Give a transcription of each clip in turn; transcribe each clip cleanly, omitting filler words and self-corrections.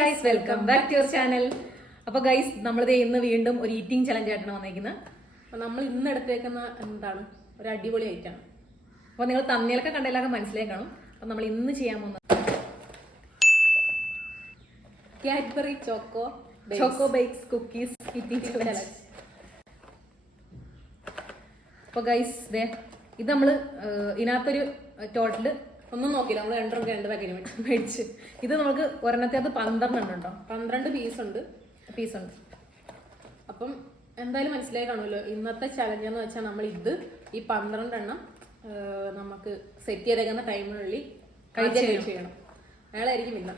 Guys, welcome back to your channel. അപ്പൊ guys, നമ്മളിത് ഇന്ന് വീണ്ടും ഒരു ഈറ്റിംഗ് ചലഞ്ച് ആയിട്ടാണ് വന്നേക്കുന്നത്. അപ്പൊ നമ്മൾ ഇന്ന് എടുത്തേക്കുന്ന എന്താണ് ഒരു അടിപൊളി ഐറ്റാണ്. അപ്പൊ നിങ്ങൾ തമ്മിലൊക്കെ കണ്ടെല്ലാം മനസ്സിലായി കാണും. അപ്പൊ നമ്മൾ ഇന്ന് ചെയ്യാൻ പോകുന്നത് Cadbury choco bakes cookies eating challenge. അപ്പൊ ഗൈസ്, ഇത് നമ്മള് ഇതിനകത്തൊരു ടോട്ടല് ഒന്നും നോക്കില്ല, നമ്മൾ രണ്ട് പാക്കറ്റ് മേടിച്ച്. ഇത് നമുക്ക് ഒരെണ്ണത്തിനകത്ത് 12 ഉണ്ടോ, 12 പീസുണ്ട്. അപ്പം എന്തായാലും മനസ്സിലായി കാണുമല്ലോ ഇന്നത്തെ ചലഞ്ച് എന്ന് വെച്ചാൽ നമ്മൾ ഇത് ഈ 12 എണ്ണം നമുക്ക് സെറ്റ് ചെയ്തേക്കുന്ന ടൈമിനുള്ളിൽ ചെയ്യണം. അയാളായിരിക്കും ഇല്ല.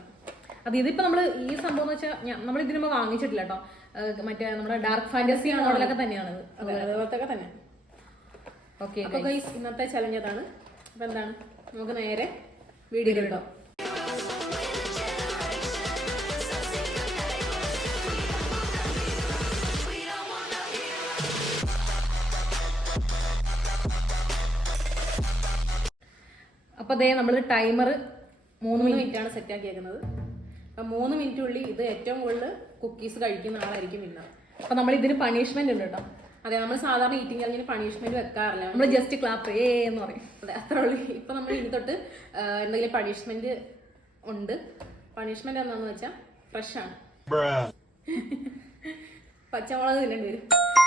അത് ഇതിപ്പോ നമ്മള് ഈ സംഭവം എന്ന് വെച്ചാൽ നമ്മൾ ഇതിനുമ്പോ വാങ്ങിച്ചിട്ടില്ല കേട്ടോ. മറ്റേ നമ്മുടെ ഡാർക്ക് ഫാന്റസി മോഡലൊക്കെ തന്നെയാണ് അതുപോലത്തെ തന്നെ. ഓക്കെ, അപ്പൊ ഗൈസ് ഇന്നത്തെ ചലഞ്ച് അതാണ്. അപ്പൊ എന്താണ്, നമുക്ക് നേരെ വീഡിയോ ഇടാം. അപ്പൊ അതേ നമ്മള് ടൈമർ 3 മിനിറ്റാണ് സെറ്റ് ആക്കിയേക്കുന്നത്. അപ്പൊ 3 മിനിറ്റുള്ളിൽ ഇത് ഏറ്റവും കൂടുതൽ കുക്കീസ് കഴിക്കുന്ന ആളായിരിക്കും വിന്നർ. അപ്പൊ നമ്മൾ ഇതിന് പണിഷ്മെന്റ് ഉണ്ട് കേട്ടോ. അതെ, നമ്മൾ സാധാരണ ഈറ്റിംഗ് ചലഞ്ചിന് പണിഷ്മെന്റ് വെക്കാറില്ല, നമ്മൾ ജസ്റ്റ് ക്ലാപ്പ് എന്ന് പറയും. അതെ, അത്ര ഉള്ളു. ഇപ്പൊ നമ്മൾ ഇനി തൊട്ട് എന്തെങ്കിലും പണിഷ്മെന്റ് ഉണ്ട്. പണിഷ്മെന്റ് എന്താന്ന് വെച്ചാൽ ഫ്രഷ് ആണ്, പച്ചമുളക് തിന്നേണ്ടി വരും.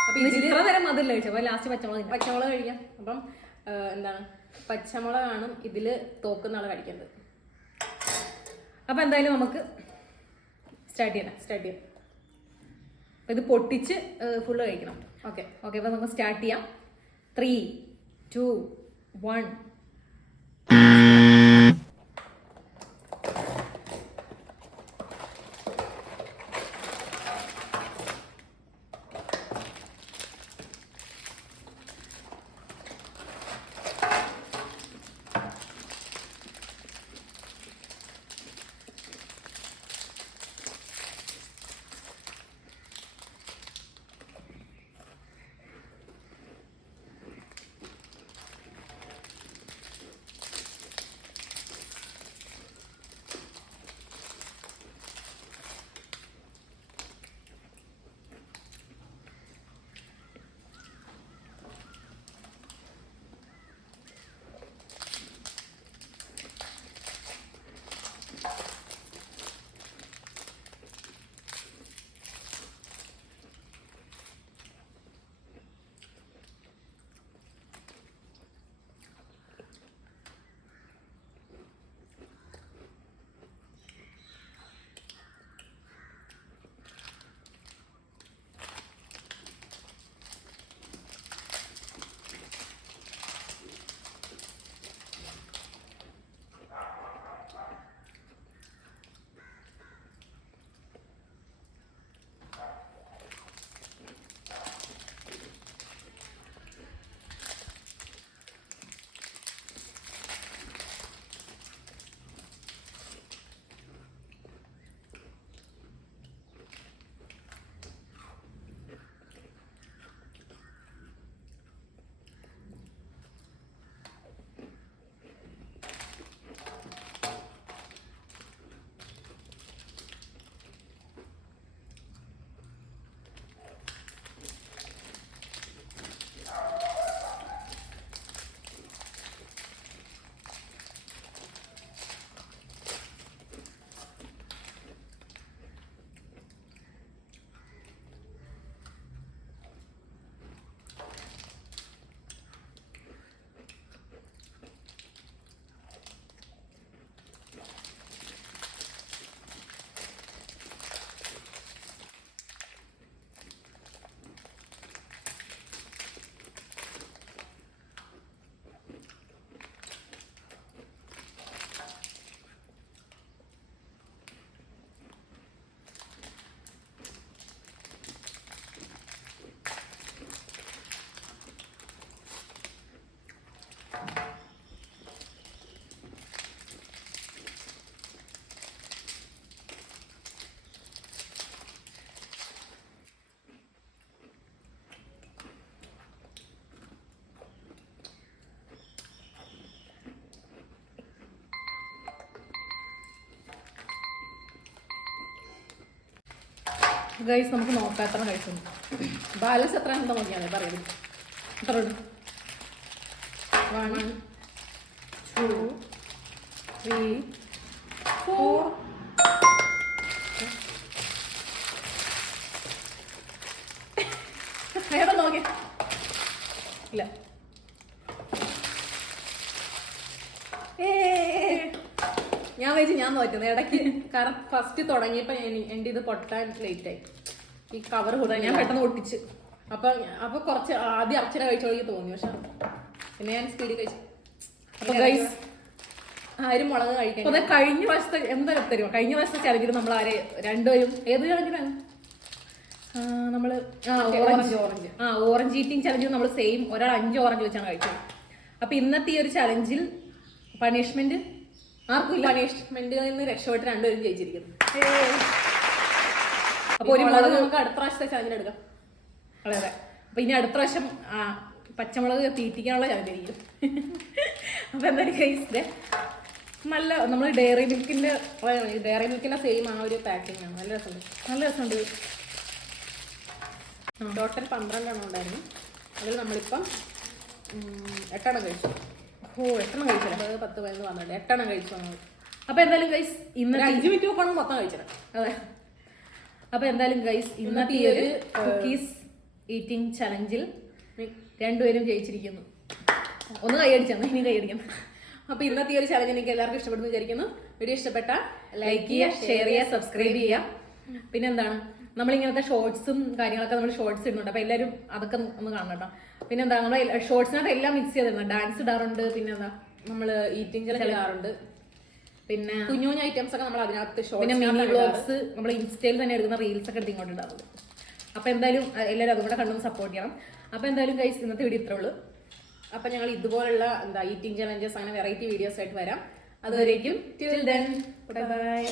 അപ്പൊ ഇത്ര നേരം മധുരം കഴിച്ചു, ലാസ്റ്റ് പച്ചമുളക് കഴിക്കാം. അപ്പം എന്താണ്, പച്ചമുളകാണ് ഇതില് തോക്കുന്ന ആള് കഴിക്കേണ്ടത്. അപ്പൊ എന്തായാലും നമുക്ക് സ്റ്റാർട്ട് ചെയ്യാം. ഇത് പൊട്ടിച്ച് ഫുള്ള് കഴിക്കണം. ഓക്കെ, അപ്പൊ നമുക്ക് സ്റ്റാർട്ട് ചെയ്യാം. 3, 2, 1. ഗൈസ് നമുക്ക് നോക്കാം എത്ര കഴിച്ചു. ബാലൻസ് എത്ര എന്താ നോക്കിയാൽ പറയുന്നത്. എത്ര ഉണ്ട്? 1 2 3 4 ഏതാ നോക്കി ഇല്ല. ഞാൻ വെച്ച് ഞാൻ നോക്കുന്നത് ഇടയ്ക്ക്, കാരണം ഫസ്റ്റ് തുടങ്ങിയപ്പോൾ എൻ്റെ ഇത് പൊട്ടാൻ ലേറ്റായി. ഈ കവർ കൂടാൻ ഞാൻ പെട്ടെന്ന് പൊട്ടിച്ച്. അപ്പൊ കുറച്ച് ആദ്യം അർച്ചന കഴിച്ചോ തോന്നി, പക്ഷെ പിന്നെ ഞാൻ സ്പീഡിൽ കഴിച്ചു. അപ്പൊ ഗൈസ് ആരും മുളക് കഴിക്കാൻ. അതെ, കഴിഞ്ഞ വർഷത്തെ എന്താ തരുമോ, കഴിഞ്ഞ വർഷത്തെ ചലഞ്ചിൽ നമ്മൾ രണ്ടുപേരും ഏത് ചലഞ്ചിലാണ് നമ്മള് ഓറഞ്ച് ഈറ്റിംഗ് ചലഞ്ചിൽ നമ്മൾ സെയിം ഒരാൾ 5 ഓറഞ്ച് വെച്ചാണ് കഴിച്ചത്. അപ്പൊ ഇന്നത്തെ ഈ ഒരു ചലഞ്ചിൽ പണിഷ്മെന്റ് ആർക്കും ഇല്ല. പണിഷ്മെന്റിൽ നിന്ന് രക്ഷപ്പെട്ട് രണ്ടുപേരും ജയിച്ചിരിക്കുന്നു. അപ്പൊ ഒരു മുളക് നമുക്ക് അടുത്ത പ്രാവശ്യത്തെ ചലഞ്ചിന് എടുക്കാം. അതെ അതെ. അപ്പൊ ഇനി അടുത്ത പ്രാവശ്യം പച്ചമുളക് തീറ്റിക്കാനുള്ള ചലഞ്ചിരിക്കും. അപ്പൊ എന്തായാലും കഴിച്ചത് നല്ല നമ്മൾ ഡയറി മിൽക്കിന്റെ സെയിം ആ ഒരു പാക്കിംഗ് ആണ്. നല്ല രസമുണ്ട്. ടോട്ടൽ 12 എണ്ണം ഉണ്ടായിരുന്നു. അതിൽ നമ്മളിപ്പം 8 എണ്ണം കഴിച്ചു. 8 എണ്ണം കഴിച്ചില്ല. 10 15 12 8 എണ്ണം കഴിച്ചു നമ്മൾ. അപ്പൊ എന്തായാലും ഗൈസ് ഇന്നത്തെ 5 മിനിറ്റ് നോക്കണം മൊത്തം കഴിച്ചത്. അതെ. അപ്പൊ എന്തായാലും ഗൈസ് ഇന്നത്തെ ഈ ഒരു കുക്കീസ് ഈറ്റിംഗ് ചലഞ്ചിൽ രണ്ടുപേരും ജയിച്ചിരിക്കുന്നു. ഒന്ന് കൈയടിച്ചാൽ ഇനി കൈയടിക്കണം. അപ്പൊ ഇന്നത്തെ ഈ ഒരു ചലഞ്ച് എനിക്ക് എല്ലാവർക്കും ഇഷ്ടപ്പെടുന്നു വിചാരിക്കുന്നു. വീഡിയോ ഇഷ്ടപ്പെട്ടാൽ ലൈക്ക് ചെയ്യുക, ഷെയർ ചെയ്യുക, സബ്സ്ക്രൈബ് ചെയ്യുക. പിന്നെന്താണ്, നമ്മളിങ്ങനത്തെ ഷോർട്സും കാര്യങ്ങളൊക്കെ നമ്മൾ ഷോർട്സ് ഇടുന്നുണ്ട്. അപ്പൊ എല്ലാവരും അതൊക്കെ ഒന്ന് കാണണം കേട്ടോ. പിന്നെന്താ, നമ്മൾ ഷോർട്സിനകത്ത് എല്ലാം മിക്സ് ചെയ്തിരുന്നു. ഡാൻസ് ഇടാറുണ്ട്, പിന്നെന്താ നമ്മൾ ഈറ്റിംഗ് ചലഞ്ച് ഇടാറുണ്ട്, പിന്നെ കുഞ്ഞു ഐറ്റംസ് ഒക്കെ നമ്മൾ അതിനകത്ത് പിന്നെ മിനി വ്ലോഗ്സ് നമ്മൾ ഇൻസ്റ്റയിൽ തന്നെ എടുക്കുന്ന റീൽസ് ഒക്കെ എടുത്ത് ഇങ്ങോട്ട് ഇടാറുണ്ട്. അപ്പൊ എന്തായാലും എല്ലാവരും അതും കൂടെ കണ്ടൊന്ന് സപ്പോർട്ട് ചെയ്യണം. അപ്പൊ എന്തായാലും ഗൈസ് ഇന്നത്തെ വീഡിയോ ഇത്രേ ഉള്ളൂ. അപ്പൊ ഞങ്ങൾ ഇതുപോലുള്ള ഈറ്റിംഗ് ചലഞ്ചസ് അങ്ങനെ വെറൈറ്റി വീഡിയോസ് ആയിട്ട് വരാം. അതുവരേക്കും ടിൽ ദെൻ ബൈ ബൈ.